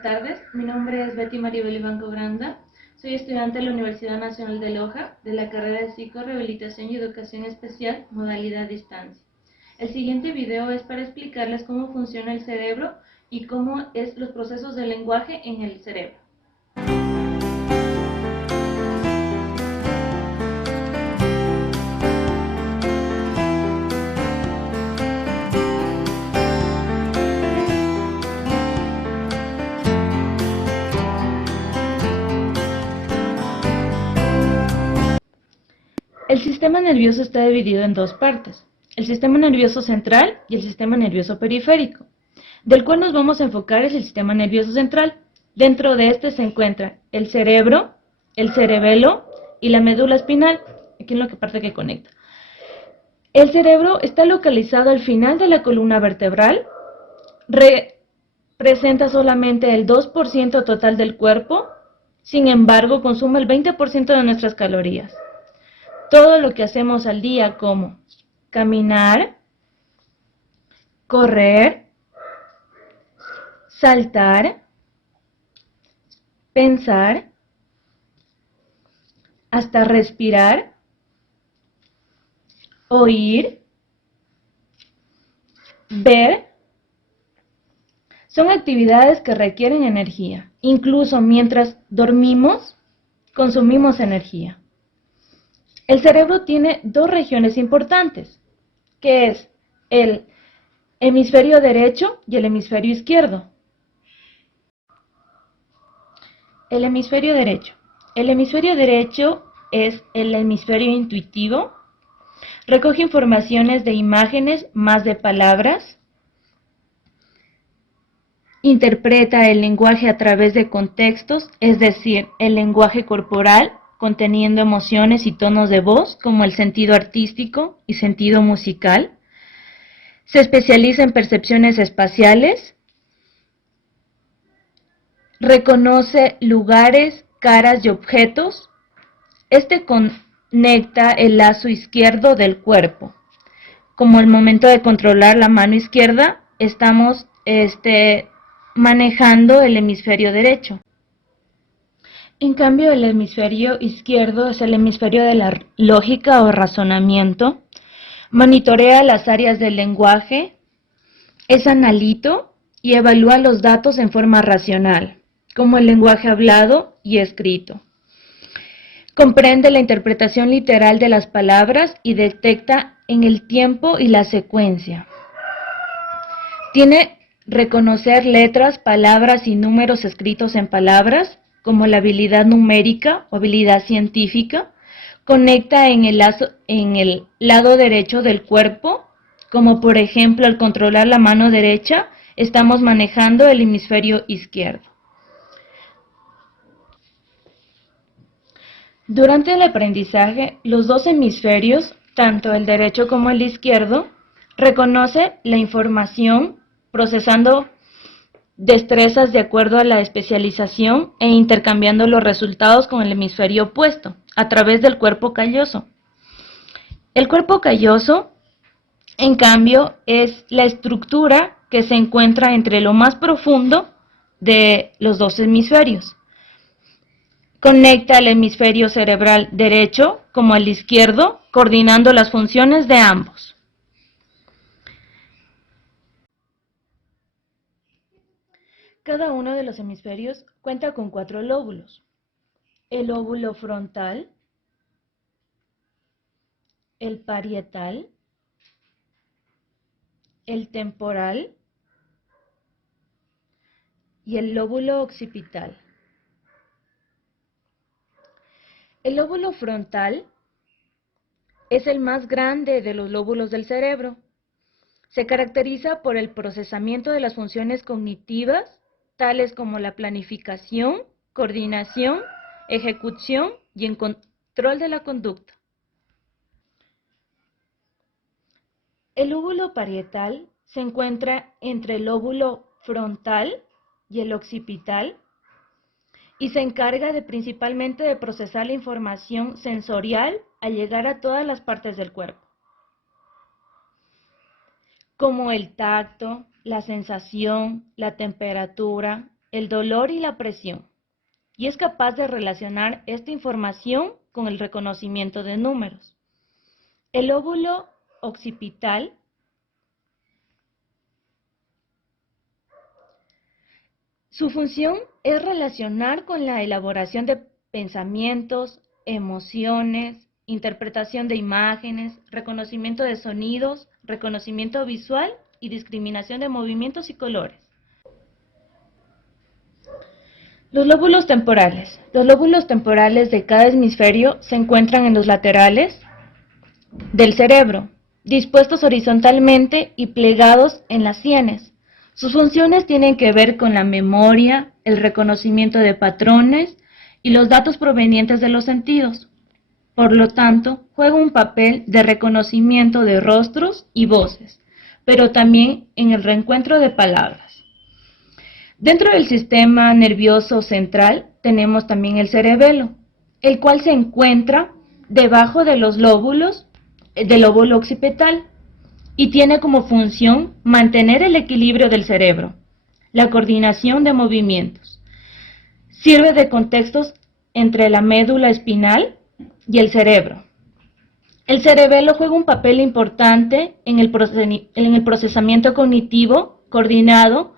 Buenas tardes, mi nombre es Betty Maribel Ibanco Granda, soy estudiante de la Universidad Nacional de Loja, de la carrera de Psico-Rehabilitación y Educación Especial, modalidad distancia. El siguiente video es para explicarles cómo funciona el cerebro y cómo es los procesos del lenguaje en el cerebro. El sistema nervioso está dividido en dos partes, el sistema nervioso central y el sistema nervioso periférico, del cual nos vamos a enfocar es el sistema nervioso central. Dentro de este se encuentra el cerebro, el cerebelo y la médula espinal, aquí en la parte que conecta. El cerebro está localizado al final de la columna vertebral, representa solamente el 2% total del cuerpo, sin embargo consume el 20% de nuestras calorías. Todo lo que hacemos al día como caminar, correr, saltar, pensar, hasta respirar, oír, ver, son actividades que requieren energía. Incluso mientras dormimos, consumimos energía. El cerebro tiene dos regiones importantes, que es el hemisferio derecho y el hemisferio izquierdo. El hemisferio derecho. El hemisferio derecho es el hemisferio intuitivo, recoge informaciones de imágenes más de palabras, interpreta el lenguaje a través de contextos, es decir, el lenguaje corporal, conteniendo emociones y tonos de voz, como el sentido artístico y sentido musical. Se especializa en percepciones espaciales, reconoce lugares, caras y objetos. Este conecta el lazo izquierdo del cuerpo. Como el momento de controlar la mano izquierda, estamos manejando el hemisferio derecho. En cambio, el hemisferio izquierdo es el hemisferio de la lógica o razonamiento. Monitorea las áreas del lenguaje, es analito y evalúa los datos en forma racional, como el lenguaje hablado y escrito. Comprende la interpretación literal de las palabras y detecta en el tiempo y la secuencia. Tiene reconocer letras, palabras y números escritos en palabras, como la habilidad numérica o habilidad científica. Conecta en el lado derecho del cuerpo, como por ejemplo al controlar la mano derecha, estamos manejando el hemisferio izquierdo. Durante el aprendizaje, los dos hemisferios, tanto el derecho como el izquierdo, reconoce la información procesando destrezas de acuerdo a la especialización e intercambiando los resultados con el hemisferio opuesto a través del cuerpo calloso. El cuerpo calloso, en cambio, es la estructura que se encuentra entre lo más profundo de los dos hemisferios. Conecta el hemisferio cerebral derecho como el izquierdo, coordinando las funciones de ambos. Cada uno de los hemisferios cuenta con 4 lóbulos. El lóbulo frontal, el parietal, el temporal y el lóbulo occipital. El lóbulo frontal es el más grande de los lóbulos del cerebro. Se caracteriza por el procesamiento de las funciones cognitivas, tales como la planificación, coordinación, ejecución y el control de la conducta. El lóbulo parietal se encuentra entre el lóbulo frontal y el occipital y se encarga principalmente de procesar la información sensorial al llegar a todas las partes del cuerpo, como el tacto, la sensación, la temperatura, el dolor y la presión, y es capaz de relacionar esta información con el reconocimiento de números. El lóbulo occipital su función es relacionar con la elaboración de pensamientos, emociones, interpretación de imágenes, reconocimiento de sonidos, reconocimiento visual y discriminación de movimientos y colores. Los lóbulos temporales. Los lóbulos temporales de cada hemisferio se encuentran en los laterales del cerebro, dispuestos horizontalmente y plegados en las sienes. Sus funciones tienen que ver con la memoria, el reconocimiento de patrones y los datos provenientes de los sentidos. Por lo tanto, juega un papel de reconocimiento de rostros y voces, pero también en el reencuentro de palabras. Dentro del sistema nervioso central tenemos también el cerebelo, el cual se encuentra debajo de los lóbulos del lóbulo occipital y tiene como función mantener el equilibrio del cerebro, la coordinación de movimientos. Sirve de contextos entre la médula espinal y el cerebro. El cerebelo juega un papel importante en el procesamiento cognitivo coordinado,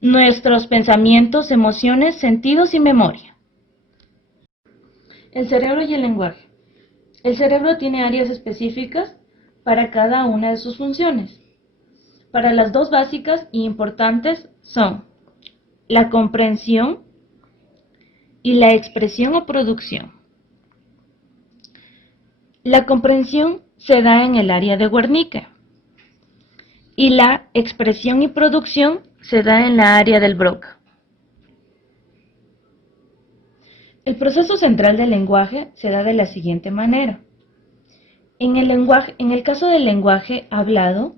nuestros pensamientos, emociones, sentidos y memoria. El cerebro y el lenguaje. El cerebro tiene áreas específicas para cada una de sus funciones. Para las dos básicas y importantes son la comprensión y la expresión o producción. La comprensión se da en el área de Wernicke y la expresión y producción se da en la área del Broca. El proceso central del lenguaje se da de la siguiente manera. En el caso del lenguaje hablado,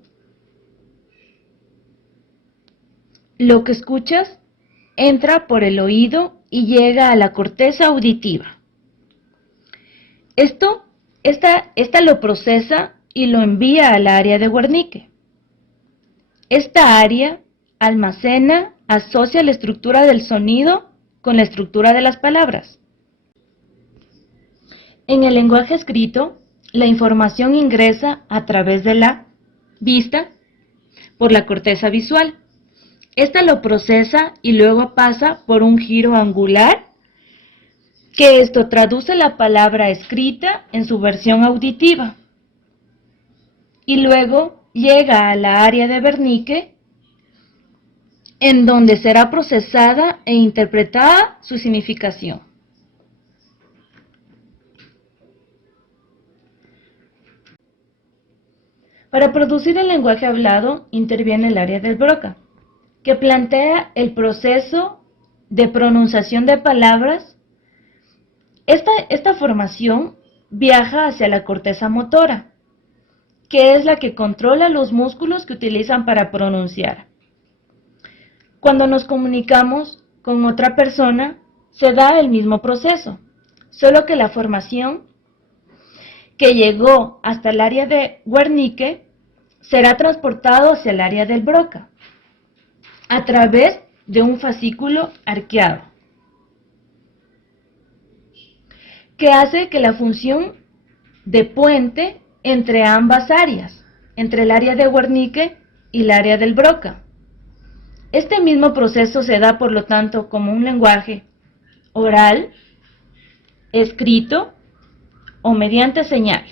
lo que escuchas entra por el oído y llega a la corteza auditiva. Esta lo procesa y lo envía al área de Wernicke. Esta área almacena, asocia la estructura del sonido con la estructura de las palabras. En el lenguaje escrito, la información ingresa a través de la vista por la corteza visual. Esta lo procesa y luego pasa por un giro angular, que esto traduce la palabra escrita en su versión auditiva. Y luego llega a la área de Wernicke, en donde será procesada e interpretada su significación. Para producir el lenguaje hablado interviene el área del Broca, que plantea el proceso de pronunciación de palabras. Esta formación viaja hacia la corteza motora, que es la que controla los músculos que utilizan para pronunciar. Cuando nos comunicamos con otra persona, se da el mismo proceso, solo que la formación que llegó hasta el área de Wernicke será transportado hacia el área del Broca, a través de un fascículo arqueado, que hace que la función de puente entre ambas áreas, entre el área de Wernicke y el área del Broca. Este mismo proceso se da, por lo tanto, como un lenguaje oral, escrito o mediante señal.